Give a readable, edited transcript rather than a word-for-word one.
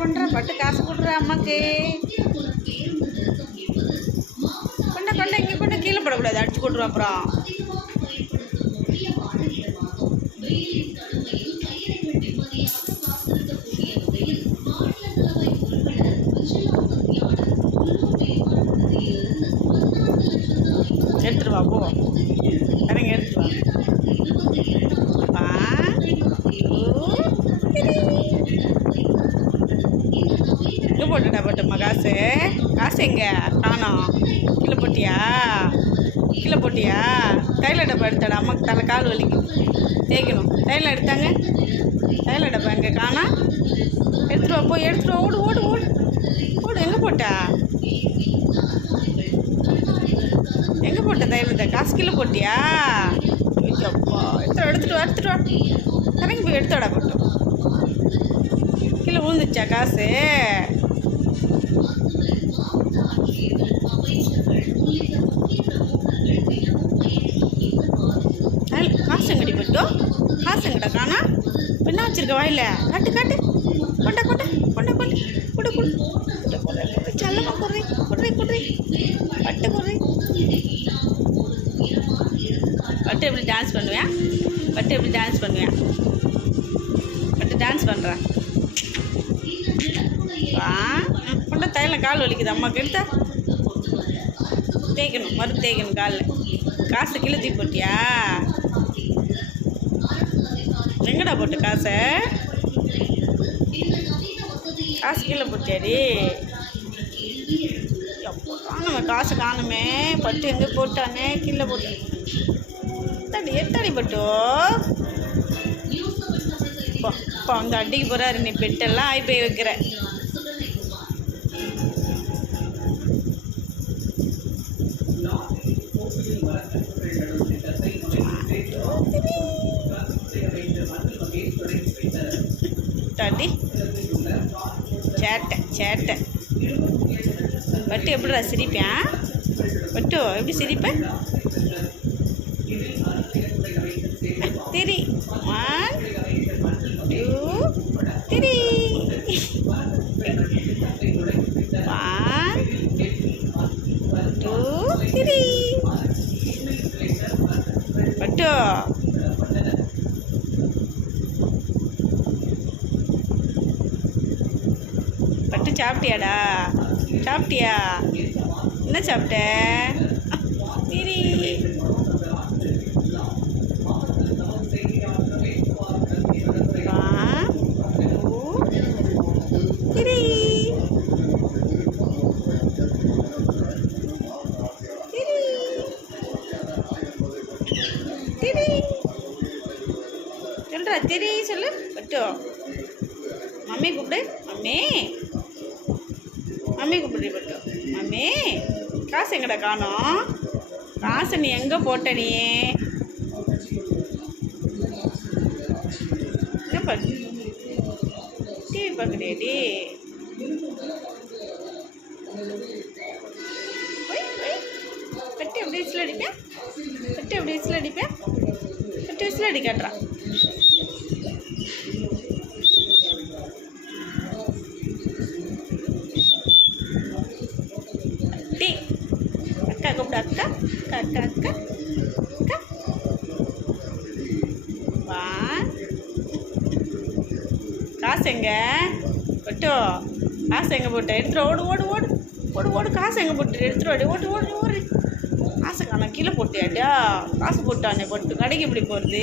கொண்டுற பட்டு காசு கொடுற அம்மாக்கு. கொண்ட இங்கே கொண்டு கீழே படக்கூடாது, அடிச்சு கொண்டுருவோம். அப்புறம் எடுத்துருவா போ, இறங்க எடுத்துருவா. எங்கே போட்டுடா போட்டம்மா காசு? காசு எங்கே காணோம்? கீழே போட்டியா? தைல டப்பா எடுத்தாடா, அம்மாக்கு தலை கால் வலிக்கு தேய்க்கணும். தைலம் எடுத்தாங்க, தைல டப்பா எங்கே காணா? எடுத்துருவா போய் எடுத்துருவா. ஓடு ஓடு ஓடு ஓடு. எங்கே போட்டா தைலத்தை? காசு கீழே போட்டியா? ஐயோப்பா, எடுத்துட்டு வா. கரைக்கு போய் எடுத்தோடா போட்டோம். கீழே விழுந்துச்சா காசு? காசு எங்கடி போட்டோம்? காசு எங்கடா காணா? என்ன வச்சிருக்க வாயில? காட்டு கொண்டா கொடு செல்லமா குடுறி பட்டு குடுறி. பட்டு எப்படி டான்ஸ் பண்ணுவேன்? பட்டு டான்ஸ் பண்ணுறேன். கொண்ட தைலம் கால் வலிக்குது அம்மாக்கு. எடுத்தா தேய்க்கணும், மருந்து தேய்க்கணும் காலில். காசு கீழே தூக்கி போட்டியா? எங்கடா போட்டு காசை? காசு கீழே போட்டியாடி? காணுமே, காசு காணுமே. பட்டு எங்கே போட்டானே? கீழே போட்டேன். எத்தாடி பட்டு இப்போ வந்து அடிக்கு போகிறாரு. நீ பெட்டெல்லாம் ஆகி போய் வைக்கிற. டாடி சேட்டை பட்டு எப்படிடா சிரிப்பேன்? பட்டு எப்படி சிரிப்பேன்? திரி 1 2 3 1 2 3 பட்டு சாப்பிட்டியாடா? என்ன சாப்பிட்ட? திரி சொல்றா, திரி சொல்லு. பட்டு மம்மி கூப்பிடு. மம்மி கூப்பிடு. பட்டு மம்மி. காசு எங்கடா காணோம்? காசு நீ எங்கே போட்ட? நீ என்ன பண்ண? டிவி பார்க்குறியாடி? பட்டு எப்படி விசில் அடிப்பேன்? பட்டு விசில் அடிக்காட்டுறான். அக்கா கூப்பிடு. அக்கா வா. காசு எங்க பட்டு? காசு எங்கே போட்ட? எடுத்துரு. ஓடு. காசு எங்கே போட்டு? எடுத்துரு. ஓடு. காசு காணோம். கீழே போட்டியாட்டா? காசு போட்டானே பட்டு. கடைக்கு எப்படி போகிறது?